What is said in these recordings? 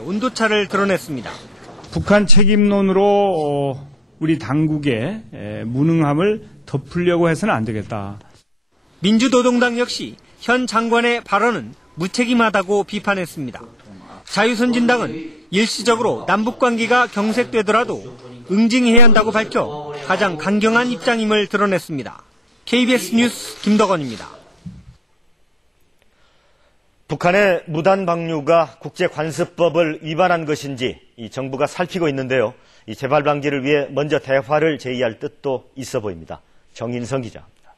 온도차를 드러냈습니다. 북한 책임론으로 우리 당국의 무능함을 덮으려고 해서는 안 되겠다. 민주노동당 역시 현 장관의 발언은 무책임하다고 비판했습니다. 자유선진당은 일시적으로 남북관계가 경색되더라도 응징해야 한다고 밝혀 가장 강경한 입장임을 드러냈습니다. KBS 뉴스 김덕원입니다. 북한의 무단 방류가 국제관습법을 위반한 것인지 이 정부가 살피고 있는데요. 이 재발 방지를 위해 먼저 대화를 제의할 뜻도 있어 보입니다. 정인성 기자입니다.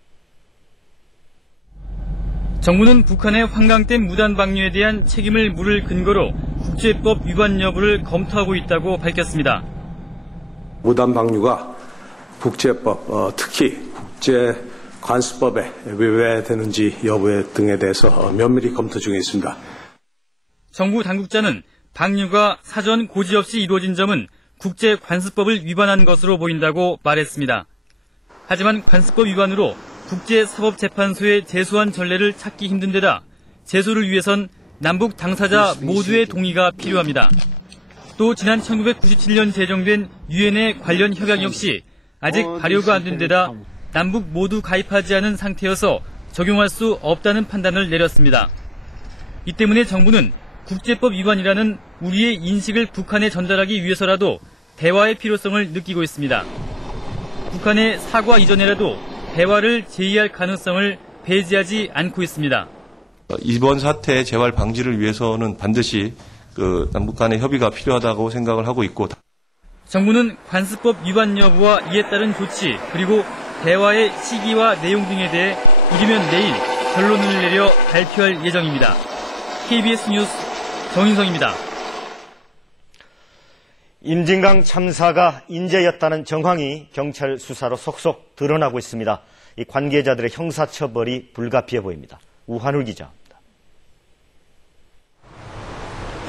정부는 북한의 환강댐 무단 방류에 대한 책임을 물을 근거로 국제법 위반 여부를 검토하고 있다고 밝혔습니다. 무단 방류가 국제법, 특히 국제관습법에 위배되는지 여부 등에 대해서 면밀히 검토 중에 있습니다. 정부 당국자는 방류가 사전 고지 없이 이루어진 점은 국제관습법을 위반한 것으로 보인다고 말했습니다. 하지만 관습법 위반으로 국제사법재판소에 제소한 전례를 찾기 힘든 데다 제소를 위해선 남북 당사자 모두의 동의가 필요합니다. 또 지난 1997년 제정된 유엔의 관련 협약 역시 아직 발효가 안 된 데다 남북 모두 가입하지 않은 상태여서 적용할 수 없다는 판단을 내렸습니다. 이 때문에 정부는 국제법 위반이라는 우리의 인식을 북한에 전달하기 위해서라도 대화의 필요성을 느끼고 있습니다. 북한의 사과 이전에라도 대화를 제의할 가능성을 배제하지 않고 있습니다. 이번 사태의 재발 방지를 위해서는 반드시 남북 간의 협의가 필요하다고 생각을 하고 있고, 정부는 관습법 위반 여부와 이에 따른 조치 그리고 대화의 시기와 내용 등에 대해 이르면 내일 결론을 내려 발표할 예정입니다. KBS 뉴스 정인성입니다. 임진강 참사가 인재였다는 정황이 경찰 수사로 속속 드러나고 있습니다. 이 관계자들의 형사처벌이 불가피해 보입니다. 우한울 기자입니다.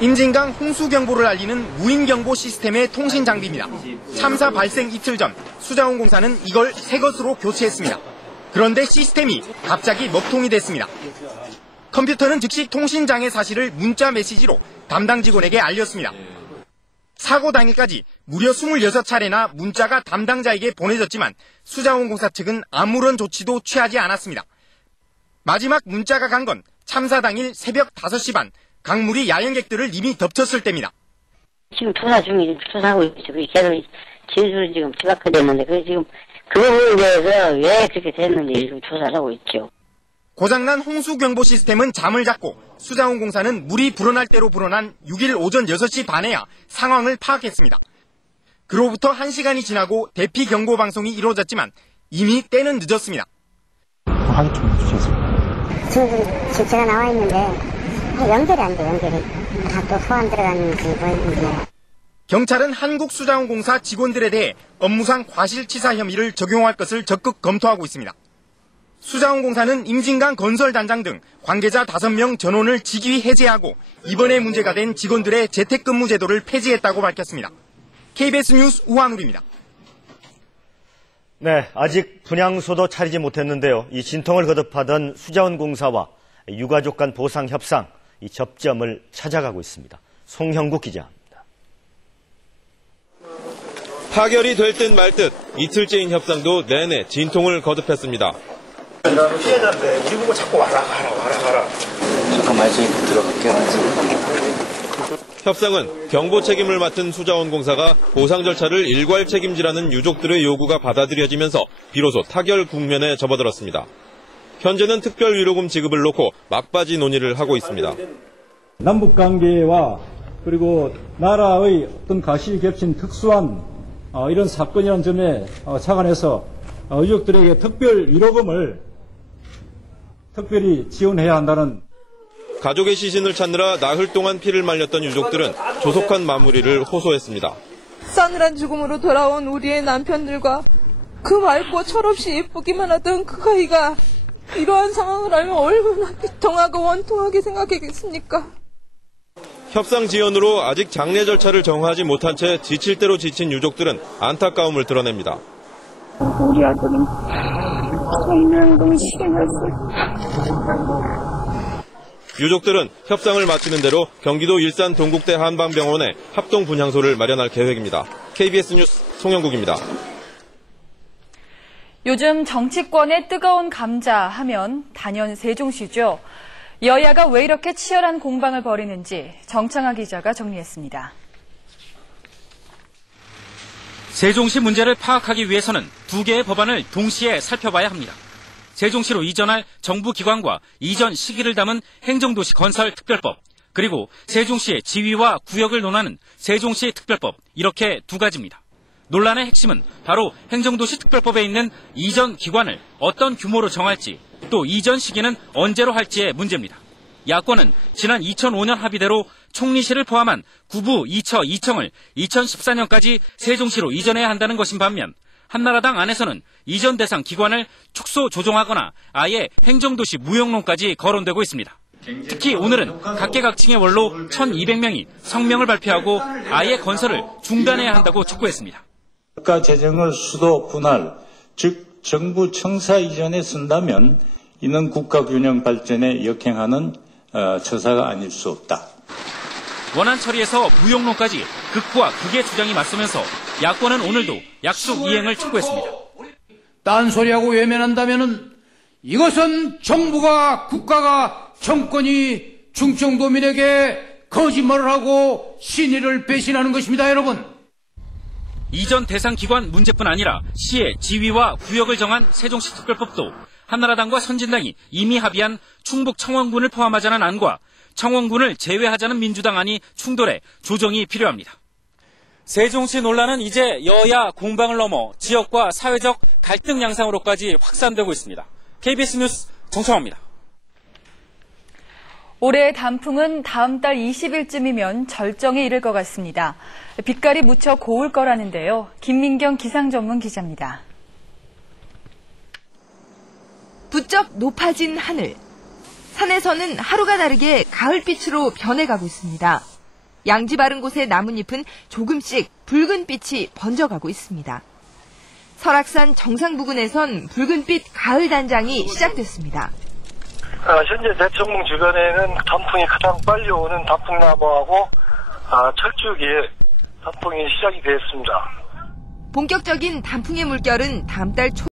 임진강 홍수경보를 알리는 무인경보 시스템의 통신 장비입니다. 참사 발생 이틀 전 수자원공사는 이걸 새 것으로 교체했습니다. 그런데 시스템이 갑자기 먹통이 됐습니다. 컴퓨터는 즉시 통신장애 사실을 문자 메시지로 담당 직원에게 알렸습니다. 사고 당일까지 무려 26차례나 문자가 담당자에게 보내졌지만 수자원공사 측은 아무런 조치도 취하지 않았습니다. 마지막 문자가 간 건 참사 당일 새벽 5시 반 강물이 야영객들을 이미 덮쳤을 때입니다. 지금 조사 중이죠. 조사하고 있죠. 걔들 진술을 지금 지각했는데 지금 그 부분에 대해서 왜 그렇게 됐는지 지금 조사를 하고 있죠. 고장난 홍수경보 시스템은 잠을 잤고 수자원공사는 물이 불어날 대로 불어난 6일 오전 6시 반에야 상황을 파악했습니다. 그로부터 1시간이 지나고 대피 경보 방송이 이루어졌지만 이미 때는 늦었습니다. 확인 좀 해주셨습니다. 지금 실체가 나와 있는데 연결이 안 돼, 연결이. 또 소환 들어갔는지 뭐였는지. 경찰은 한국수자원공사 직원들에 대해 업무상 과실치사 혐의를 적용할 것을 적극 검토하고 있습니다. 수자원공사는 임진강 건설단장 등 관계자 5명 전원을 직위 해제하고 이번에 문제가 된 직원들의 재택근무 제도를 폐지했다고 밝혔습니다. KBS 뉴스 우한울입니다. 네, 아직 분향소도 차리지 못했는데요. 이 진통을 거듭하던 수자원공사와 유가족 간 보상 협상, 이 접점을 찾아가고 있습니다. 송형국 기자입니다. 타결이 될 듯 말 듯 이틀째인 협상도 내내 진통을 거듭했습니다. 피해자인데 우리 보고 자꾸 와라. 잠깐만 들어갈게요. 협상은 경보 책임을 맡은 수자원공사가 보상 절차를 일괄 책임지라는 유족들의 요구가 받아들여지면서 비로소 타결 국면에 접어들었습니다. 현재는 특별위로금 지급을 놓고 막바지 논의를 하고 있습니다. 남북관계와 그리고 나라의 어떤 가시 겹친 특수한 이런 사건이라는 점에 착안해서 유족들에게 특별위로금을 특별히 지원해야 한다는. 가족의 시신을 찾느라 나흘 동안 피를 말렸던 유족들은 조속한 마무리를 호소했습니다. 싸늘한 죽음으로 돌아온 우리의 남편들과 그 맑고 철없이 예쁘기만 하던 그 아이가 이러한 상황을 알면 얼마나 비통하고 원통하게 생각하겠습니까? 협상 지연으로 아직 장례 절차를 정하지 못한 채 지칠 대로 지친 유족들은 안타까움을 드러냅니다. 우리 아들은 너무 시행했어요. 유족들은 협상을 마치는 대로 경기도 일산 동국대 한방병원에 합동 분향소를 마련할 계획입니다. KBS 뉴스 송영국입니다. 요즘 정치권의 뜨거운 감자 하면 단연 세종시죠. 여야가 왜 이렇게 치열한 공방을 벌이는지 정창하 기자가 정리했습니다. 세종시 문제를 파악하기 위해서는 두 개의 법안을 동시에 살펴봐야 합니다. 세종시로 이전할 정부 기관과 이전 시기를 담은 행정도시 건설 특별법, 그리고 세종시의 지위와 구역을 논하는 세종시 특별법, 이렇게 두 가지입니다. 논란의 핵심은 바로 행정도시 특별법에 있는 이전 기관을 어떤 규모로 정할지, 또 이전 시기는 언제로 할지의 문제입니다. 야권은 지난 2005년 합의대로 총리실을 포함한 구부 2처 2청을 2014년까지 세종시로 이전해야 한다는 것인 반면, 한나라당 안에서는 이전 대상 기관을 축소 조정하거나 아예 행정도시 무용론까지 거론되고 있습니다. 특히 오늘은 각계각층의 원로 1,200명이 성명을 발표하고 아예 건설을 중단해야 한다고 촉구했습니다. 국가 재정을 수도 분할, 즉 정부 청사 이전에 쓴다면 이는 국가 균형 발전에 역행하는 처사가 아닐 수 없다. 원안 처리에서 무용론까지 극과 극의 주장이 맞서면서 야권은 오늘도 약속 이행을 촉구했습니다. 딴소리하고 외면한다면은 이것은 정부가, 국가가, 정권이 충청도민에게 거짓말을 하고 신의를 배신하는 것입니다, 여러분. 이전 대상 기관 문제뿐 아니라 시의 지위와 구역을 정한 세종시 특별법도 한나라당과 선진당이 이미 합의한 충북 청원군을 포함하자는 안과 청원군을 제외하자는 민주당 안이 충돌해 조정이 필요합니다. 세종시 논란은 이제 여야 공방을 넘어 지역과 사회적 갈등 양상으로까지 확산되고 있습니다. KBS 뉴스 정청화입니다. 올해의 단풍은 다음 달 20일쯤이면 절정에 이를 것 같습니다. 빛깔이 무척 고울 거라는데요. 김민경 기상전문 기자입니다. 부쩍 높아진 하늘. 산에서는 하루가 다르게 가을빛으로 변해가고 있습니다. 양지 바른 곳의 나뭇잎은 조금씩 붉은 빛이 번져가고 있습니다. 설악산 정상 부근에선 붉은빛 가을 단장이 시작됐습니다. 현재 대청봉 주변에는 단풍이 가장 빨리 오는 단풍나무하고 철쭉에 단풍이 시작이 되었습니다. 본격적인 단풍의 물결은 다음 달 초